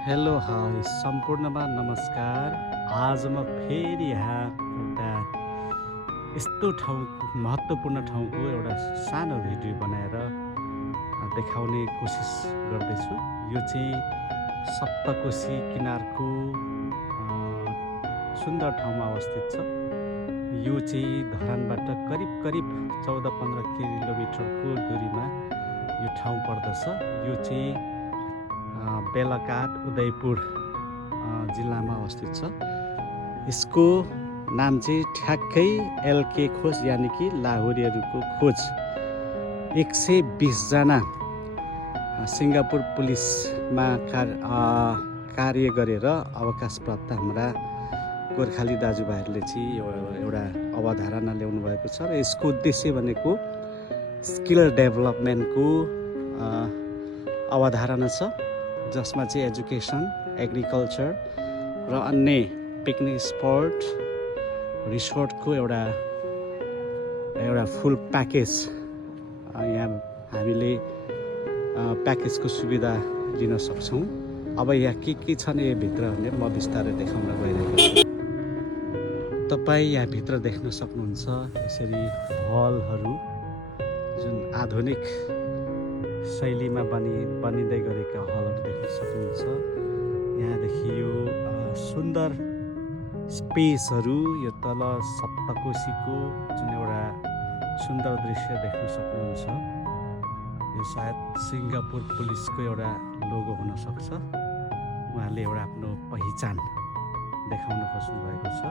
Hello hi सम्पूर्णमा नमस्कार। आज म फेरि यहाँ एउटा यस्तो ठाउँ महत्त्वपूर्ण ठाउँको एउटा सानो भिडियो बनाएर देखाउने कोसिस गर्दैछु। यो चाहिँ सप्तकोशी किनारको सुन्दर ठाउँमा अवस्थित छ। यो चाहिँ धरानबाट करिब 14-15 किलोमिटरको दूरीमा यो ठाउँ पर्दछ। यो चाहिँ बेलाकाट उदयपुर जिल्लामा अवस्थित छ। यसको नाम चाहिँ ठ्याक्कै एलके खोज यानि कि लाहुरेहरूको खोज। 120 जना सिङ्गापुर पुलिसमा कार्य गरेर अवकाश प्राप्त हाम्रा गोर्खाली दाजुभाइहरूले चाहिँ एउटा अवधारणा ल्याउनु भएको छ र यसको उद्देश्य भनेको स्किल डेभलपमेन्टको अवधारणा छ, जसमा चाहिँ एजुकेसन, एग्रिकल्चर र अन्य पिकनिक स्पट, रिसोर्टको एउटा फुल प्याकेज यहाँ हामीले प्याकेजको सुविधा लिन सक्छौँ। अब यहाँ के छन् यो भित्र भनेर म बिस्तारै देखाउन गइरहेको छु। तपाईँ यहाँ भित्र देख्न सक्नुहुन्छ यसरी हलहरू जुन आधुनिक शैलीमा बनिँदै गरेका हलहरू देख्न सक्नुहुन्छ। यहाँदेखि यो सुन्दर स्पेसहरू, यो तल सप्तकोशीको जुन एउटा सुन्दर दृश्य देख्न सक्नुहुन्छ। यो सायद सिङ्गापुर पुलिसको एउटा लोगो हुनसक्छ। उहाँले एउटा आफ्नो पहिचान देखाउन खोज्नु भएको छ।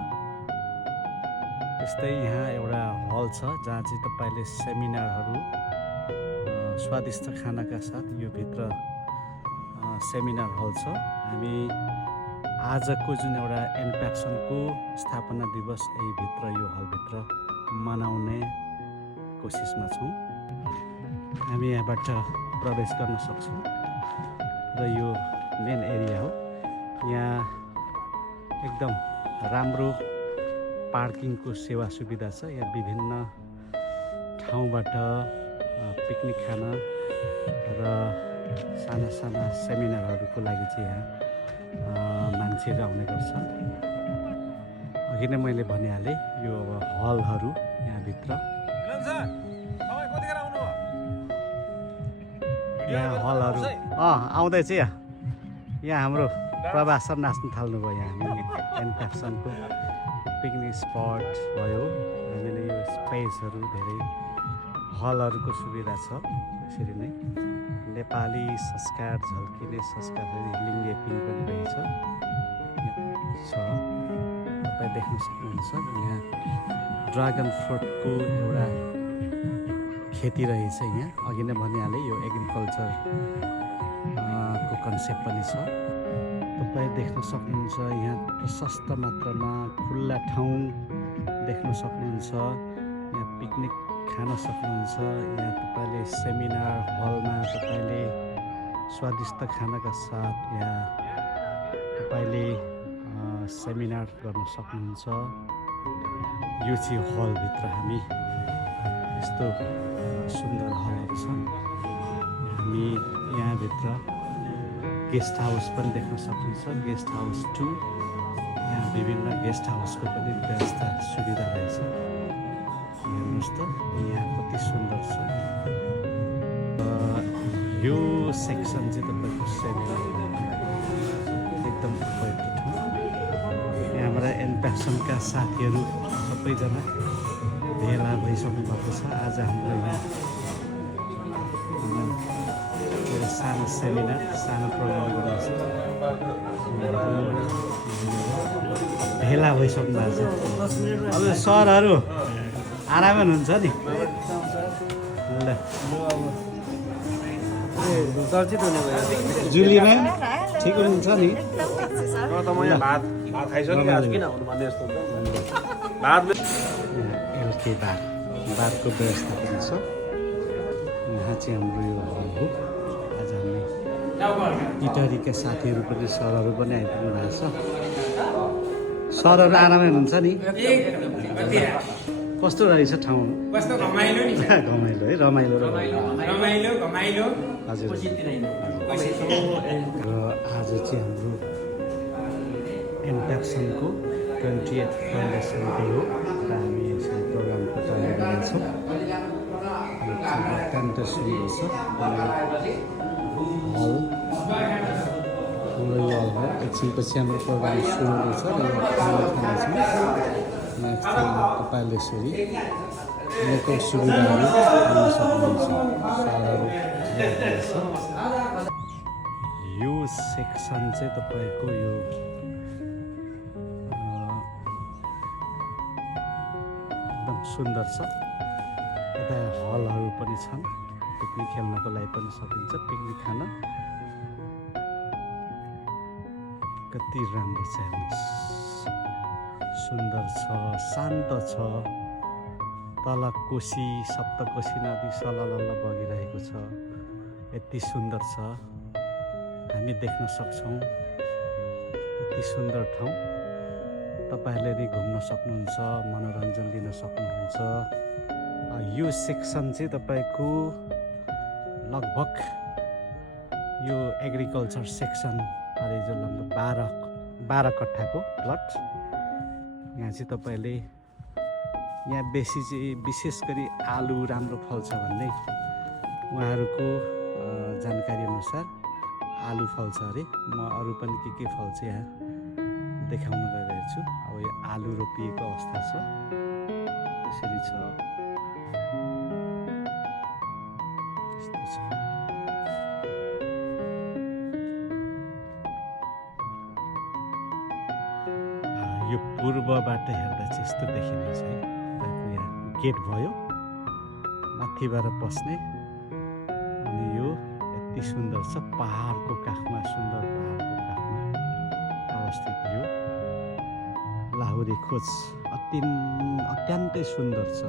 यस्तै यहाँ एउटा हल छ जहाँ चाहिँ तपाईँले सेमिनारहरू, स्वादिष्ट खानाका साथ यो भित्र सेमिनार हल छ। हामी आजको जुन एउटा एनप्याक्सनको स्थापना दिवस यही भित्र यो हलभित्र मनाउने कोसिसमा छौँ। हामी यहाँबाट प्रवेश गर्न सक्छौँ र यो मेन एरिया हो। यहाँ एकदम राम्रो पार्किङको सेवा सुविधा छ। यहाँ विभिन्न ठाउँबाट पिकनिक खान र साना सेमिनारहरूको लागि चाहिँ यहाँ मान्छेहरू आउने गर्छ। अघि नै मैले भनिहालेँ यो अब हलहरू यहाँभित्र, यहाँ हलहरू आउँदैछ। यहाँ हाम्रो प्रवास सर नाच्नु थाल्नुभयो। यहाँ हामी एनप्याक्सनको पिकनिक स्पट भयो। हामीले यो स्पेसहरू धेरै हलहरूको सुविधा छ। यसरी नै नेपाली संस्कार झल्किने संस्कार लिङ्गे पिङ पनि रहेछ छ। तपाईँ देख्न सक्नुहुन्छ यहाँ ड्रागन फ्रुटको एउटा खेती रहेछ। यहाँ अघि नै भनिहालेँ यो एग्रिकल्चर को कन्सेप्ट पनि छ। तपाईँ देख्न सक्नुहुन्छ यहाँ प्रशस्त मात्रामा खुल्ला ठाउँ देख्न सक्नुहुन्छ। यहाँ पिकनिक खान सक्नुहुन्छ। यहाँ तपाईँले सेमिनार हलमा तपाईँले स्वादिष्ट खानाका साथ यहाँ तपाईँले सेमिनार गर्न सक्नुहुन्छ। यो चाहिँ हलभित्र हामी यस्तो सुन्दर हलहरू छन्। हामी यहाँभित्र गेस्ट हाउस पनि देख्न सक्नुहुन्छ। गेस्ट हाउस 2, यहाँ विभिन्न गेस्ट हाउसको पनि व्यवस्था सुविधा रहेछ। हेर्नुहोस् त यहाँ कति सुन्दर छ। यो सेक्सन चाहिँ तपाईँको सेमिनार एकदम उपयुक्त ठाउँ। यहाँ हाम्रा एनप्याक्सनका साथीहरू सबैजना भेला भइसक्नु भएको छ। आज हाम्रो यहाँ सानो सेमिनार, सानो प्रोग्राम गर्दैछ। भेला भइसक्नु भएको छ। अब सरहरू आरामै हुनुहुन्छ नि? ल जुली म्याम ठिक हुनुहुन्छ नि? एलके बारको व्यवस्था पनि छ। यहाँ चाहिँ हाम्रो यो हल हो। आज हामी इटरीका साथीहरू पनि, सरहरू पनि आइपुग्नु भएको छ। सरहरू आरामै हुनुहुन्छ नि? कस्तो रहेछ ठाउँ? कस्तो घमाइलो नि? घमाइलो है, रमाइलो घमाइलो हजुर। र आज चाहिँ हाम्रो एनट्याक्सनको 28th फाउन्डेसन डे हो र हामी यसरी प्रोग्रामको तयारी गर्छौँ। यो चाहिँ अत्यन्त सुन्दर छ हल हाम्रो यो हल हो। एकछिनपछि हाम्रो प्रोग्राम सुरु हुँदैछ र यो खाना खानेछौँ। नेक्स्ट तपाईँले यसरी अनेकौँ सुविधाहरू पाउन सक्नुहुन्छ। सरहरू यो सेक्सन चाहिँ तपाईँको यो एकदम सुन्दर छ। यता हलहरू पनि छन्, पिकनिक खेल्नको लागि पनि सकिन्छ, पिकनिक खान कति राम्रो छ हेर्नुहोस्। सुन्दर छ, शान्त छ। तल कोशी सप्तकोशी नदी सललल बगिरहेको छ। यति सुन्दर छ, हामी देख्न सक्छौँ। यति सुन्दर ठाउँ तपाईँहरूले नि घुम्न सक्नुहुन्छ, मनोरञ्जन लिन सक्नुहुन्छ। यो सेक्सन चाहिँ तपाईँको लगभग यो एग्रिकल्चर सेक्सन अरे जो लगभग 12 कट्ठाको प्लट। यहाँ चाहिँ तपाईँले यहाँ बेसी चाहिँ विशेष गरी आलु राम्रो फल्छ भन्ने उहाँहरूको जानकारी अनुसार आलु फल्छ अरे। म अरू पनि के फल्छ यहाँ देखाउन गइरहेको छु। अब यो आलु रोपिएको अवस्था छ, यसरी छ, यस्तो छ। यो पूर्वबाट हेर्दा चाहिँ यस्तो देखिनेछ है। तपाईँको यहाँ गेट भयो, माथिबाट पस्ने। अनि यो यति सुन्दर छ, पहाडको काखमा, सुन्दर पहाडको काखमा अवस्थित यो लाहुरे खोज अत्यन्तै सुन्दर छ।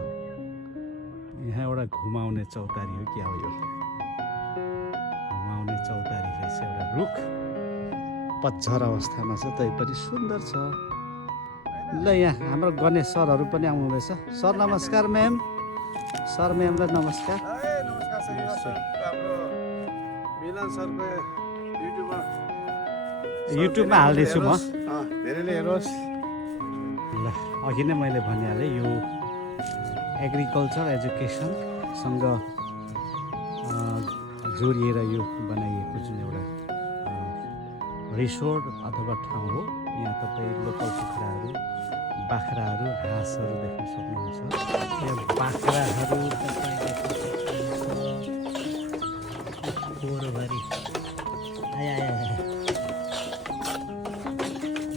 यहाँ एउटा घुमाउने चौतारी हो क्या हो यो? घुमाउने चौतारी रहेछ। एउटा रुख पतझर अवस्थामा छ, तैपनि सुन्दर छ। ल यहाँ हाम्रो गणेश सरहरू पनि आउनुहुँदैछ। सर नमस्कार। म्याम, सर म्यामलाई नमस्कार। युट्युबमा हाल्दैछु म, धेरैले हेरोस्। ल अघि नै मैले भनिहालेँ, यो एग्रिकल्चर एजुकेसनसँग जोडिएर यो बनाइएको जुन एउटा रिसोर्ट अथवा ठाउँ हो। यहाँ तपाईँ लोकल कुखुराहरू, बाख्राहरू, हाँसहरू देख्न सक्नुहुन्छ। यहाँ बाख्राहरू गोरुभरि आया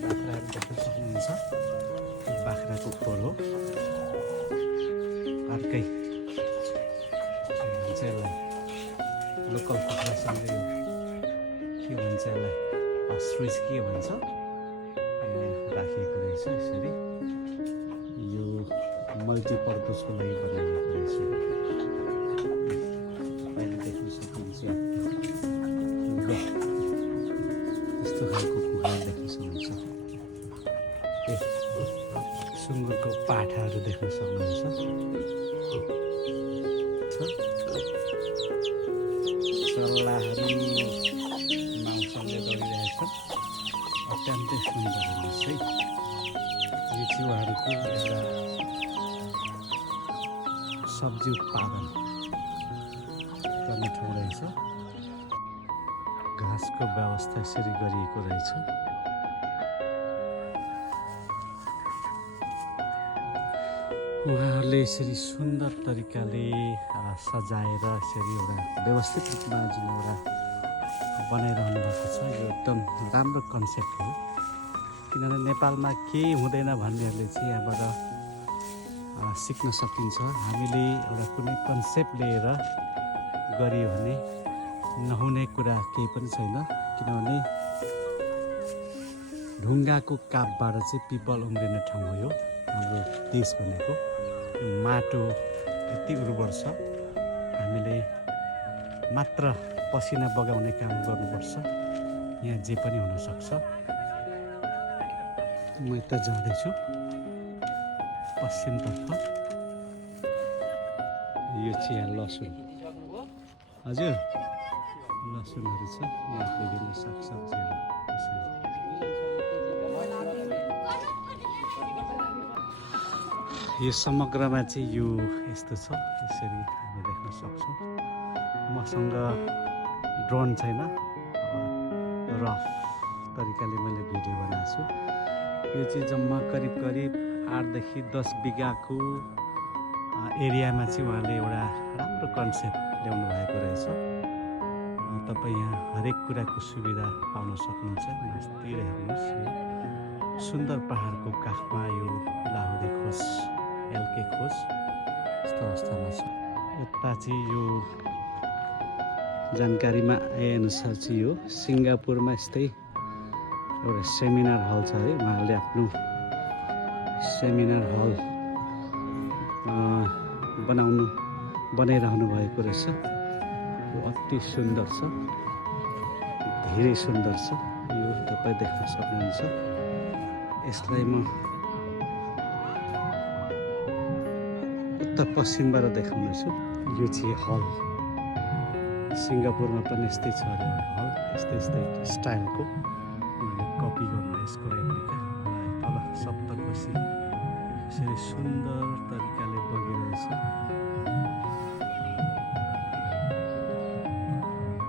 बाख्राहरू देख्न सक्नुहुन्छ। बाख्राको खोर हो। अर्कै भन्छ यसलाई, लोकल कुखुरासँग यो के भन्छ यसलाई, अस्ट्रिच के भन्छ, राखिएको रहेछ। यसरी यो मल्टिपर्पजको लागि बनाइएको रहेछ। तपाईँले देख्न सक्नुहुन्छ यस्तो खालको कुखुरा देख्न सक्नुहुन्छ। सुँगुरको पाठाहरू देख्न सक्नुहुन्छ। चल्लाहरू नाउँसँगले दौडिरहेछ। अत्यन्तै सुन्दर हुनुहोस् है। यो चाहिँ उहाँहरूको एउटा सब्जी उत्पादन गर्ने ठाउँ रहेछ। घाँसको व्यवस्था यसरी गरिएको रहेछ। उहाँहरूले यसरी सुन्दर तरिकाले सजाएर यसरी एउटा व्यवस्थित रूपमा जुन एउटा बनाइरहनु भएको छ, यो एकदम राम्रो कन्सेप्ट हो। किनभने नेपालमा केही हुँदैन भन्नेहरूले चाहिँ यहाँबाट सिक्न सकिन्छ। हामीले एउटा कुनै कन्सेप्ट लिएर गरियो भने नहुने कुरा केही पनि छैन। किनभने ढुङ्गाको कापबाट चाहिँ पिपल उम्रिने ठाउँ हो यो हाम्रो देश भनेको। माटो यति उर्वर छ, हामीले मात्र पसिना बगाउने काम गर्नुपर्छ, यहाँ जे पनि हुनसक्छ। म यता जाँदैछु पश्चिमतर्फ। यो चाहिँ यहाँ लसुन, हजुर ल लसुनहरू छ यहाँ विभिन्न सागसब्जीहरू यसरी। यो समग्रमा चाहिँ यो यस्तो छ, यसरी हामी देख्न सक्छौँ। मसँग ड्रोन छैन, रफ तरिकाले मैले भिडियो बनाएको छु। यो चाहिँ जम्मा करिब 8 देखि 10 बिगाको एरियामा चाहिँ उहाँले एउटा राम्रो कन्सेप्ट ल्याउनु भएको रहेछ। तपाईँ यहाँ हरेक कुराको सुविधा पाउन सक्नुहुन्छ। मास्तिर हेर्नुहोस्, यो सुन्दर पहाडको काखमा यो लाहुरे खोज, एलके खोज यस्तो अवस्थामा छ। यता चाहिँ यो जानकारीमा आएअनुसार चाहिँ यो सिङ्गापुरमा यस्तै एउटा सेमिनार हल छ है। उहाँहरूले आफ्नो सेमिनार हल बनाइरहनु भएको रहेछ। यो अति सुन्दर छ, धेरै सुन्दर छ। यो तपाईँ देख्न सक्नुहुन्छ। यसलाई म उत्तर पश्चिमबाट देखाउनेछु। यो चाहिँ हल, सिङ्गापुरमा पनि यस्तै छ अरे हल, यस्तै स्टाइलको। उहाँले कपी गर्नु यसको रेप्लिका। तल सप्तकोशी यसरी सुन्दर तरिकाले बगिरहेछ।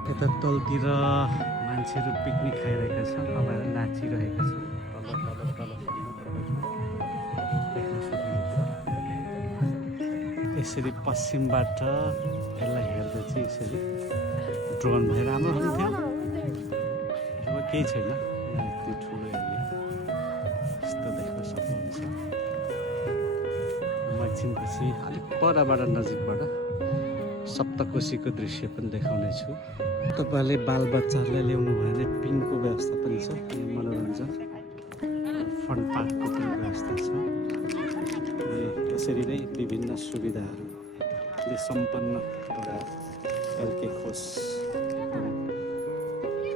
यता तलतिर मान्छेहरू पिकनिक खाइरहेका छन्, उनीहरू नाचिरहेका छन्। तल देख्न सक्नुहुन्छ। यसरी पश्चिमबाट यसलाई हेर्दा चाहिँ यसरी ड्रोन भएर राम्रो हुन्थ्यो। अब केही छैन, यति ठुलो एरिया यस्तो देख्न सक्नुहुन्छ। म एकछिनपछि अलिक परबाट नजिकबाट सप्तकोशीको दृश्य पनि देखाउने छु। तपाईँहरूले बालबच्चाहरूलाई ल्याउनु भयो भने पिङको व्यवस्था पनि छ। मनोरञ्जन फन पार्कको पनि व्यवस्था छ। त्यसरी नै विभिन्न सुविधाहरूले सम्पन्न एउटा एलके खोज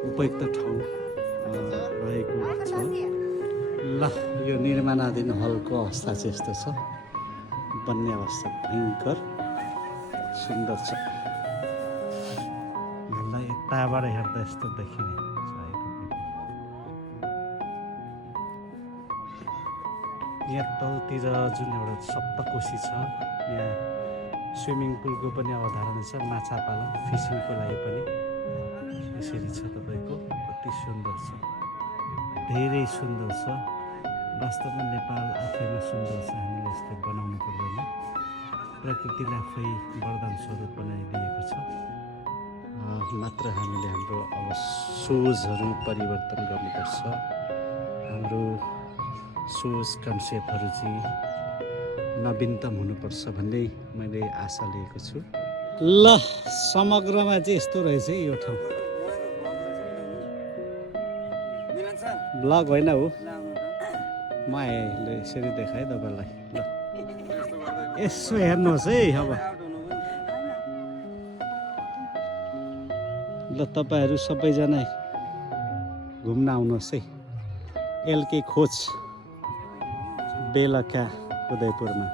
उपयुक्त ठाउँ रहेको छ। ल, यो निर्माणाधीन हलको अवस्था चाहिँ यस्तो छ। बन्ने अवस्था भयङ्कर सुन्दर छ। यसलाई यताबाट हेर्दा यस्तो देखिने छ। यहाँ तलतिर जुन एउटा सप्तकोशी छ, यहाँ स्विमिङ पुलको पनि अवधारणा छ। माछा पालन, फिसिङको लागि पनि यसरी छ। तपाईँको कति सुन्दर छ, धेरै सुन्दर छ। वास्तवमा नेपाल आफैमा सुन्दर छ। हामीले यस्तो बनाउनु पर्दैन, प्रकृतिले आफै वरदान स्वरूप बनाइदिएको छ। मात्र हामीले हाम्रो अब सोचहरू परिवर्तन गर्नुपर्छ। हाम्रो सोच कन्सेप्टहरू चाहिँ नवीनतम हुनुपर्छ भन्ने मैले आशा लिएको छु। ल, समग्रमा चाहिँ यस्तो रहेछ यो ठाउँ। ब्लग होइन हो, म यसरी देखाएँ तपाईँलाई। ल, यसो हेर्नुहोस् है। अब ल, तपाईँहरू सबैजना घुम्न आउनुहोस् है। एलके खोज बेलका उदयपुरमा।